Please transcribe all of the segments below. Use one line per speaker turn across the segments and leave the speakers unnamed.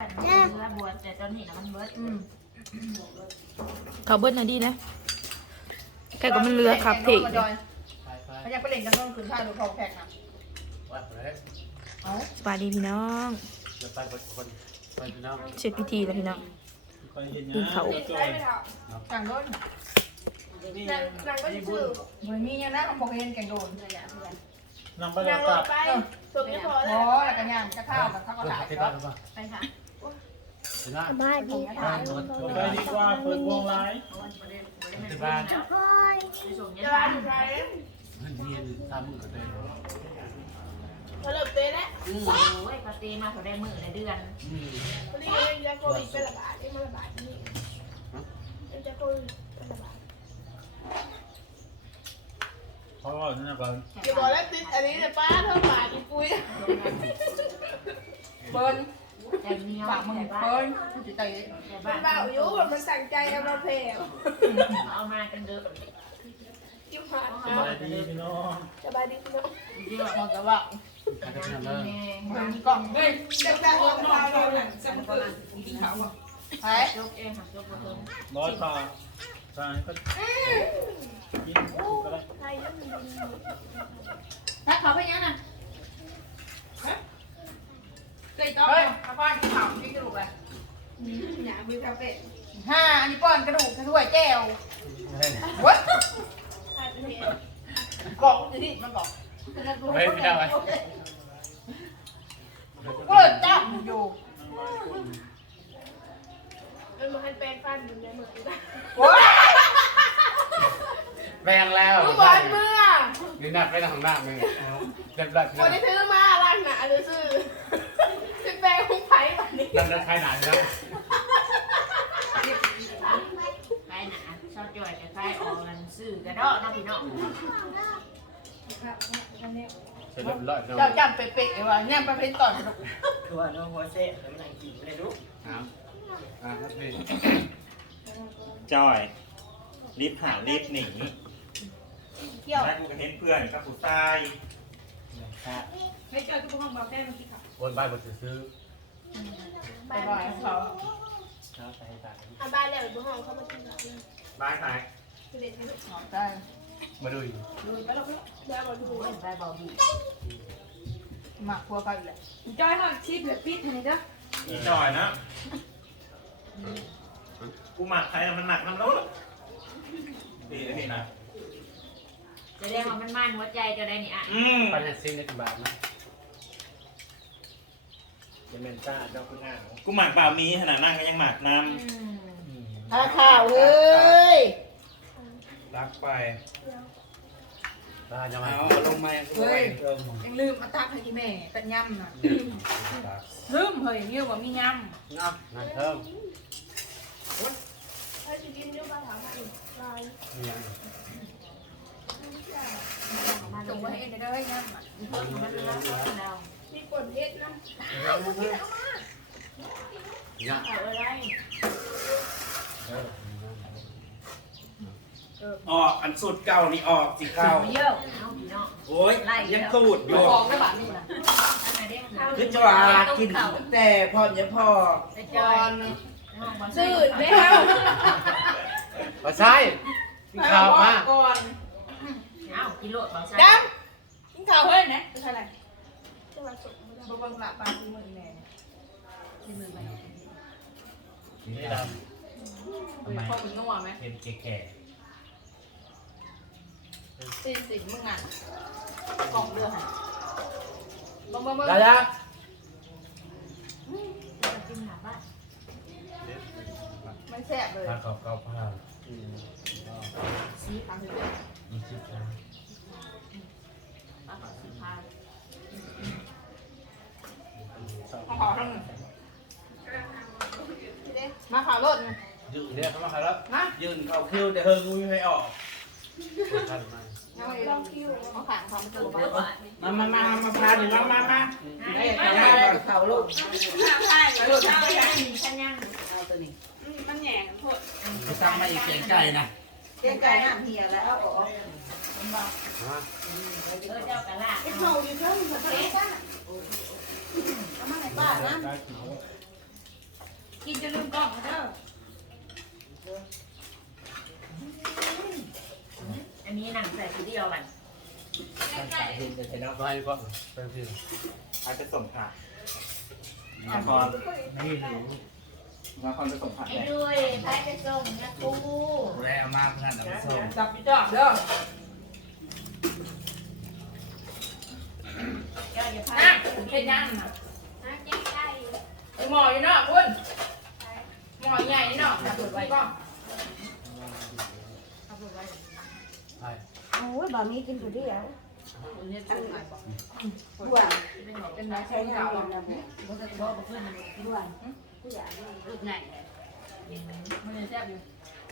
เรือบวชแต่ตอนนี้นะมันเบิด
อืม
เขาเบิ้ลนะดีนะแค่ก็มันเรือขับเพก
จอยเขาอยากไปเล่นกันนอนคืนท่าดูทองแพกนะ
วัดไปเลย
เอา
สวัสดีพี่น้อง
เดี๋ยวไปกดคนไปพี่น้อง
เสร็จพิธีแล้วพี่น้อง
คอยเห็น
กินเขาว
แกงโดน
นางนางก็จะชื่อ
มันมีอย่างนั้นของบอกเห็นแกงโดน
นำไป
นางร
ตั
ถ
ด
ไปสมยังพอเล
โอ้
ย
แล้วกันย่างจะข้าวกับข้าวก็
เปิด
ถ่าย
ที่
ก็
บ้านหรือเปล่า
ไปค่ะ
เห็นไหม
บ้านดีค่ะ
ไปดีกว่าเปิดวงไลน์
ที่บ้าน
ไปส่งยั
จะ
น
มา
บ้าน
ทำไร
มันมีทำมือกันเลย
พอเลิกเต้แล้ว
โอ้ยปฏิมาเขาได้มือในเดือน
อืม
พอดียังจะโควิดเป็นระบาดยังมาระบาดที่นี่ยังจะโควิดเป็นระบาด
เพราะว่านั่นนะก่อน
อย่าบอกแล้วติดอันนี้เนี่ยป้าเท่าบาทอีปุ้ย
เบิ้ล
แต่เมีย
ปากมึง
แต่บ้า
เบิ้
น
ลมันจะเตะ
แต่
มั
น
เบาอยู่มันสั่งใจเอามาเพล
เอามากันเด้อ
จิ้มผ่า
สบายดีพี่น้อง
สบายดีคุณน้อง
เยอะ
มันจะว่า
ใครจะทำเลย
แม่
มันมีกล่องเฮ้ย
เด็กแต่เราเราเราเนี่ย
ไอ้
ยกเองค่ะยกมาเพิ่ม
ร้อยผ่าใช่ก็กินก็ได้
ไทยยังมี
ถ้าเขาไปยังน่ะ
เฮ้ยเฮ้ยข้าวป้อนกินข้าวกินกระดูกเลย
อยากมีคาเฟ่
ห้าอันนี้ป้อนกระดูกกระถ้วยแก้ว
ไม่ได้เนี่ย
วัด
ไทยเป็นเหตุ
กล่องจะดิมันบอก
เฮ้ยไม่ได้ไหม
ก็เลยจับอยู่
มันมาให้แปลงฟันอยู่ในมือกูได้
ว้า
แบ่งแล้ว
กูบอลเมื่อ
นี่นัดไปทางหน้ามึงเรียบร้อยพี่
ค
น้อนง
ที่ซื้อมาล่างหนาหรือซื้อเป็นแปลงของไผ่แบบ นี้
นั่นนั่นใครหนาอยู่แล้ว
ไปหนาชอบจ่อยจะใครออกกันซื้อกระดอกน้องพี่น้อง
เสร็จเรียบร้อยพี่น้อง
เจ้าจำเป๊ะๆเลยว่าเนี่ยประเภทต่อนกระดูก
คือว่าน้องหัวเซ่กำลังกินไม่รู้
อ่าอ่าครับพี่
จอย รีบหารีบหนี
เที่ยว
แล้วกูก็เห็นเพื่อนกับผู้ชาย
ให้เจอทุกห้องเบาแก้มที่เขา
วนบ้านบนซื้อ
ไปบ่อยเขา
ข้าวใส่ตา
อาบ้านแล้วบุ้งห้องเขามากินแบบนี้
บ้านไหน
คือเด็กนี่
หอมได้
มาดูอยู่
แล้วมาดู
โอ้ยไปเบาดี
หมักพัวเขาอีกแหละ
จอยเขาชีพแบบปิดให้เด้อ
อีจอยนะกูหมักใครอะมันหนักน้ำร้อนดีนะพี่นะ
จะได้ว่ามันมันหัวใจจะได้นี่อะ
อืม
ปันหัดซิงในกบาทนะ
จะเป็นต้าเจ้าคุณอ้าว
กูหมักเปล่ามีขนาดนั่งก็ยังหมักน้
อาข่าวเฮ้ย
รักไป
ตาจะมา
เอาเอาลงมากูไว้เริ่ม
ยังลืมมาตักให้อีแม่ตัดยำน่ะลืมเฮ้ยเนี่ยว่ามีย
เนาะนั่นเพิ่ม
ถ้าจะกินเยอะมาถามมาอีกลาย
เนี่ยำ
ส่งมาให้เอ็นได้เลยยำอะ
มันเลือกแล้ว
มีกดเฮ็ดน้
เนี่ย
เอาอะไรำ
ออกอันสุดเก่านี่ออกสิเก่า
เยอะเอาพี่น้อง
โอ้ยยังสูดอยู่
ฟองได้บ้านนี่นะ
อันไหนเด้ง
คือจะว่ากินแต่พอยังพอ
ไปจอยำ
ซื่อไม่เอา
มาใช่ข่าวมา
ก่อน
เอากิโลบาง
ดำกินข้าวเฮ้ยนะเป็นอะไร
จะมาสุกไม่ได้
บ่เบิ่งละปลาที่มือแม่ที่มือไป
นี่ด
เฮ้ยพ่อมึงนัวไหม
เป็นแก่
สิสิมึงอะกล่องเลือดบ่เบิ่งเบิ่ง
ได้แล้ว
กินหนาบ้าน
มันแซ่บเลย
ผ้าเก่าเก่าผ้า
สีขาวสี
มีชิปนะ
ปลาขาวสีพาย
ขอขอทั้งมาข่าวรถ
ยืดเรียกเขามาใครแล้ว
นะ
ยืนเข้าคิวแต่เฮิงกูไม่ให้ออก
ท่านมา
เอาไปลองคิวมาขางเขามันจะรู้ว่า
อะ
มามามามาพาดิมามามา
ได้ได้กับเขาลูก
ไปหลุดไปฉันยัง
เอาตัวนี้
มันแหย่โทษ
จะทำมาอีกเสียงไก่นะ
เต้นไก่น้ำเฮียแล้วเอาออก
ฮะ
เออเจ้ากะลา
เขาอยู่เท่าไหร่
เอามาให้ป้านะ
ได้กิน
กินจะลืมกล้องเด้อ
อันนี้หนังใส่ทีเดียวมัน
เห็นแต่เนาะ
ไปก่อนเป็นที่
ไปไปส่งค่ะ
มาก่อนนี่หนู
มาคอนไปส่งผัก
ไอ้
แดง
ด้วยพายไปส่งนะกู
แล้วมาเพื่อนเอาไปส่ง
จับพี่จ้าเด้อ
เจ้าอย่าพา
นะเป็นยังน่ะ
นะแจ้งได้
หมออยู่เนาะคุณหมอใหญ่นี่เนาะจับไว้ก่อน
ไป
โอ้ยบะหมี่กินผู้เดียว
เนี่ยเป็นไงบอก
ด่วน
เป็นไงใช้งาบั
วจะบอกเพื่อน
บัวผู้ใหญ่
ลูกไหน
มันจะแซ่บอยู่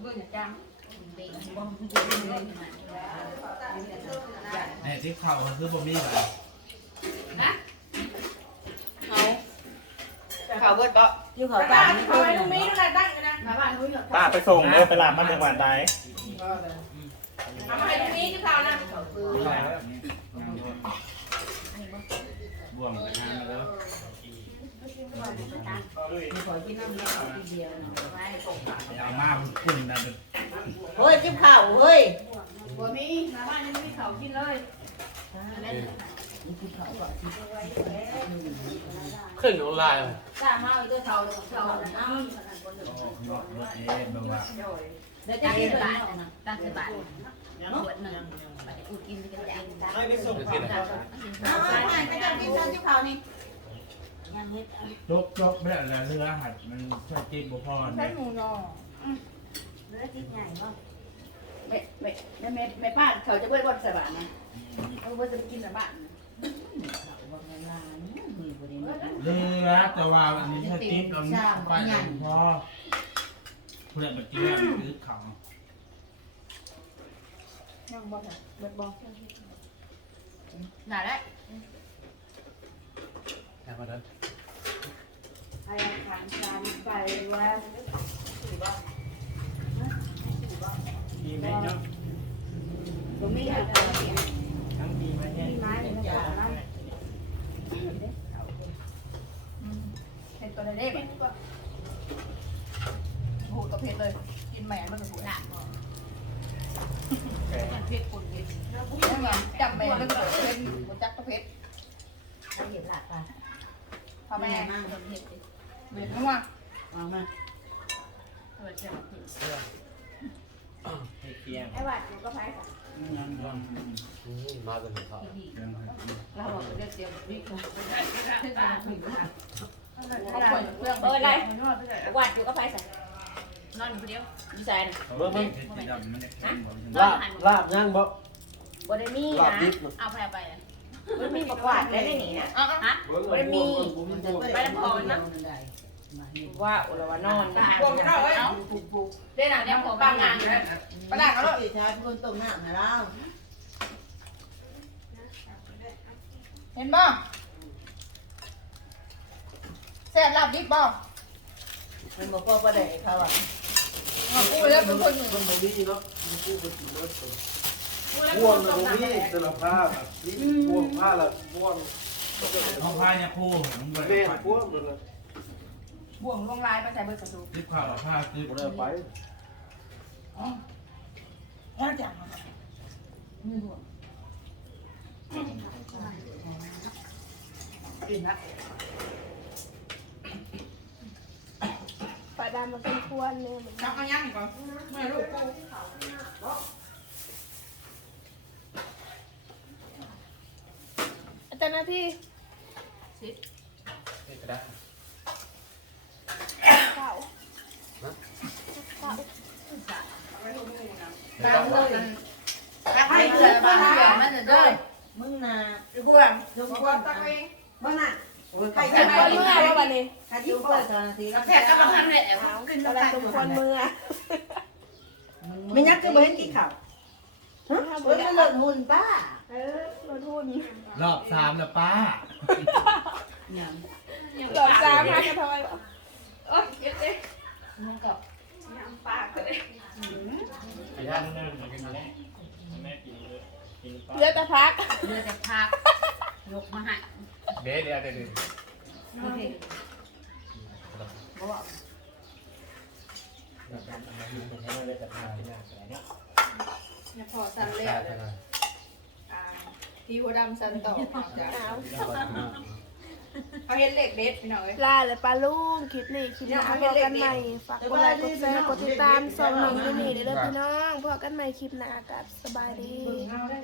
เบื่อจัง
เด็กบ่มันจะเป็นเรื่องมัน
ไอ้ที่เข่าคือบะหมี่แบบ
น เขา
เบิดบ่
อยู่เขา
ตา
ตา
ที่เขาไปตรงนี้นั่นแหละตั้งกันนะ
มาบ้านนู้น
ป้าไปส่งเลยไปหลาบมันจังหวัดใด
ทำให้ตรงนี้ที่เขานะ
บวงไปงานแล้ว
เยอามากคุณนะ
เฮ้ยจิ้มข้าวเฮ้ย
บัวมีมาบ้านนี้ไม่มีเขากินเลย
ขึ้นออนไลน์
กล้ามาอีกตัวเขาเขาน้
เอ๊ะแบบว่าำ
เดี๋ยวจะกินบ้านนะ
ตั้งสิบบาทขวดหนึ่งไปอุดกินไปกันอย่าง
ให้ไปส่งผัก
เอาเอาผ่านไปจับกินเชิญจิ้มข้าวนี่ยังเฮ็ด
จกจกไม่ได้แล้วเรือหัดมันช่วยจิ้มบุพร
ใช้หมูนอ
เนื้อจิ้มใหญ่ป่ะ
ไม่ไม่ไม่ไม่ไม่พลาดเขาจะเบิ้ลบอลใส่บาทนะเขาเบิ้ลจะกินใส่บาท
เรื อแต่ว่าอันนี้ช่วยจิ้มเราไปพอเพื่อนมาจิ้มซื้อเขา
ยังบอลเบิ้ลบอล
น่าได้
แค่มาเดิน
ไปผ่านการไปว่า
มีไหมเนาะ
ตรงนี้อะไร
ทั้งมีไหมเนี่ย
มีไม้มันจะนะ
เห็น ตัวในเล็บโหตัวเพชรเลย กินแหมมันจะถูกหนัก
แก
เพชรคนเพชรนี่มันจับแม่มันจะเป็นหัวจักตัวเพชร
ไปเห็นหลักป่ะ
พ่อแม่
มั่ง
เห็ดเห็ดนัว
เอามา
ตัวเจ้าผิด
ให้เกียง
ไอ้วัดอยู่ก็ไปค่ะ
นั่นลอง
มาจนถึงเขา
เราบอกเรียกเตรียมวิ่ง เขาปล่อยเรื่อง
เปิดเลยวัดอยู่ก็ไปค่ะ
นอนอยู่คนเดียว
ดีไซน์
เบิ่งเบิ่งสีดำมันจะเข้มกว่า
ลาบลาบย่างบ่
บไดมี
ลาบ
นะ
ดิบ
เอาไปเอาไป
มันมีประวัติได้ไหมนี่นะ
อ๋อฮะ
บไดมี
ไปแล้วพอนะ
ว่าอุลวานอนนะ
พวกเราเอ้ยได้หนังเนี่ยผมบางงานเลยประดาเขาเลย
ใช้คนต้มน้ำนะเรา
เห็นบ่แซ่บลาบดิบบ่
มันบอกว่าประเดี๋ยวเขาอะ
กูแล้วเป็นคนหนึ่ง
มันบ่มีเนาะมันกูเป็นเบิด
กูแล้ว
บ่วง
เป็น
มัน
คน
บ่มีแต่ละผ้านี่บ่วงผ้าละบ่วง
เขาพายเนี่ยคู่มันบ่
แม่
ได้
พวกมันเลย
บ่วงลงลายไปใส่เบอร์กระดู
ติดข้าวผ้าติด
บ่ได้ไป
แค่จังไม่บ่วงกินละ
ปลา ดำมันเป็นควรเลยมัน
นับเอายังก่อนไม่รู้กู
เจ้าหน้าที่
นี่ก็ได้
เก่าเก่า
ตามเลยตักให้เกลือบ้างเกลือมันจะด้วย
มึงน่ะ
บ่วงบ่วงตักเอง
บ้าน่ะ
ใคร
เป็
จะ
น
ไป
คน
เมื่
เมื่
อ
อ
แล้
แล้วว
วั
วันน
นี้
นี้ถ้าจิ้มเปิดเจ้าหน้าที่
แพทย์ก็มาทำเลย
ขึ้นอะไรสมควรเมื่อ
ไม่ยักก็เหมือนกี่ข่าว
เฮ้ยมันหล่นหุ่นป้า เออหล่นหุ่น
รอบสามแล้วป้า
หล่นสามมาจะทำไมวะ
โอ้ยเย็ดเด้
มึงกับ
ปากเลย
ไปย่างนั่นกินแม่แม่กินเลยกินป้า
เลือดตะพัก
เรือจะพักยกมาให้
เด้เด้เด้เด้
โอเค
เนี่ยพอสันแล้วเลยอ่าที่หัวดำสันต่อจ้ะ
หนาว
เขาเห็นเหล็กเด็ดพี่น้องเอ้ย
ลาเลยปลาลุงคลิปนี้คลิปหน้าพอกันใหม่ฝากกดไลค์กดแชร์กดติดตามส่องหนึ่งยูนี่เด้อพี่น้องพอกันใหม่คลิปหน้ากับสบายดี
เอาได้